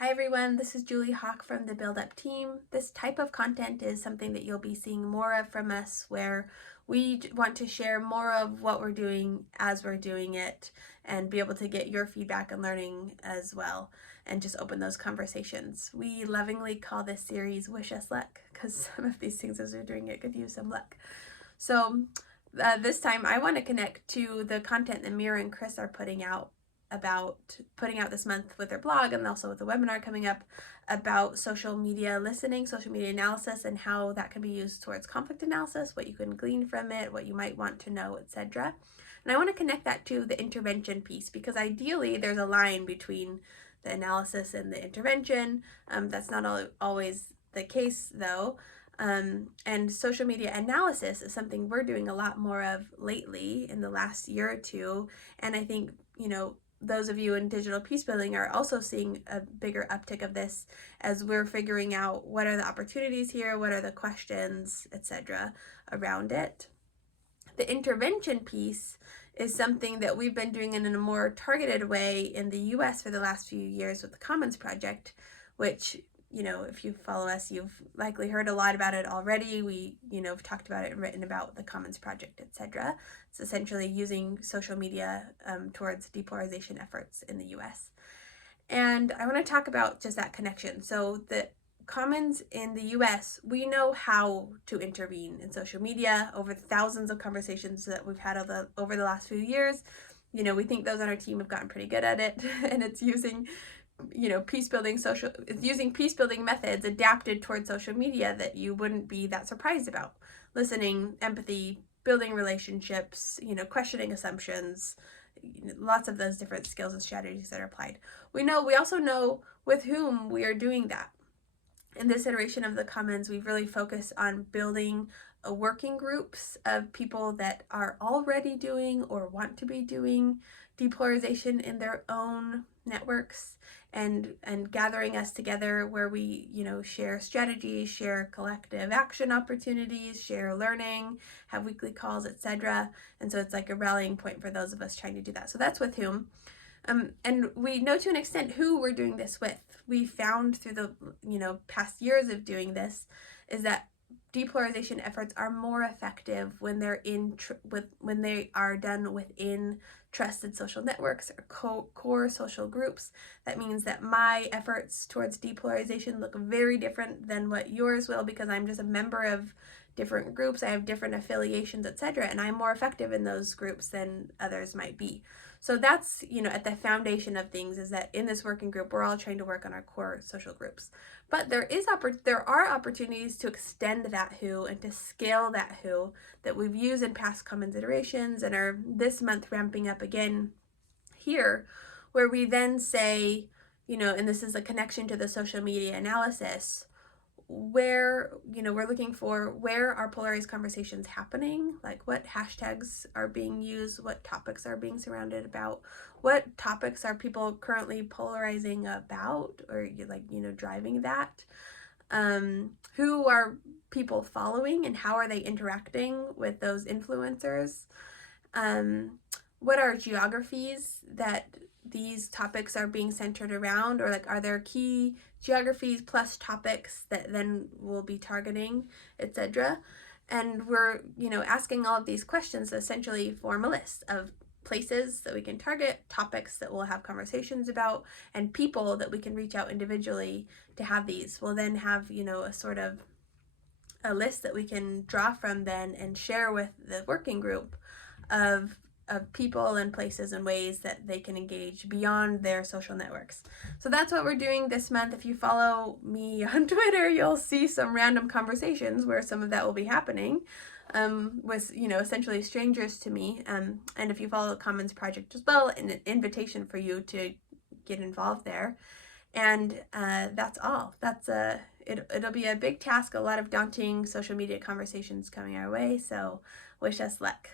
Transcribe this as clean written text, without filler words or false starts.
Hi everyone, this is Julie Hawk from the Build Up team. This type of content is something that you'll be seeing more of from us, where we want to share more of what we're doing as we're doing it and be able to get your feedback and learning as well, and just open those conversations. We lovingly call this series Wish Us Luck, because some of these things as we're doing it could use some luck. So this time I want to connect to the content that Mira and Chris are putting out this month with their blog, and also with the webinar coming up about social media listening, social media analysis, and how that can be used towards conflict analysis, what you can glean from it, what you might want to know, etc. And I want to connect that to the intervention piece, because ideally there's a line between the analysis and the intervention. That's not always the case though. And social media analysis is something we're doing a lot more of lately in the last year or two. And I think, those of you in digital peace building are also seeing a bigger uptick of this as we're figuring out what are the opportunities here, what are the questions, etc. around it. The intervention piece is something that we've been doing in a more targeted way in the US for the last few years with the Commons Project, which, if you follow us, you've likely heard a lot about it already. We, have talked about it and written about the Commons Project, etc. It's essentially using social media towards depolarization efforts in the US. And I want to talk about just that connection. So the Commons in the US, we know how to intervene in social media over thousands of conversations that we've had over the last few years. We think those on our team have gotten pretty good at it, and it's using it's using peace building methods adapted towards social media that you wouldn't be that surprised about. Listening, empathy, building relationships, questioning assumptions, lots of those different skills and strategies that are applied. We also know with whom we are doing that. In this iteration of the Commons, we've really focused on building working groups of people that are already doing or want to be doing depolarization in their own networks, and gathering us together where we share strategies, share collective action opportunities, share learning, have weekly calls, etc. And so it's like a rallying point for those of us trying to do that. So that's with whom. And we know to an extent who we're doing this with. We found through the past years of doing this is that depolarization efforts are more effective when they're when they are done within trusted social networks or core social groups. That means that my efforts towards depolarization look very different than what yours will, because I'm just a member of different groups, I have different affiliations, etc., and I'm more effective in those groups than others might be. So that's, at the foundation of things, is that in this working group, we're all trying to work on our core social groups. But there are opportunities to extend that who and to scale that who that we've used in past Commons iterations and are this month ramping up again here, where we then say, and this is a connection to the social media analysis, where we're looking for where are polarized conversations happening, like what hashtags are being used, what topics are being surrounded about, what topics are people currently polarizing about, or driving that, who are people following and how are they interacting with those influencers, what are geographies that these topics are being centered around, or are there key geographies plus topics that then we'll be targeting, etc. And we're asking all of these questions to essentially form a list of places that we can target, topics that we'll have conversations about, and people that we can reach out individually to have these. We'll then have a sort of a list that we can draw from then and share with the working group of people and places and ways that they can engage beyond their social networks. So that's what we're doing this month. If you follow me on Twitter, you'll see some random conversations where some of that will be happening with essentially strangers to me. And if you follow the Commons Project as well, an invitation for you to get involved there. And that's all. It'll be a big task, a lot of daunting social media conversations coming our way. So wish us luck.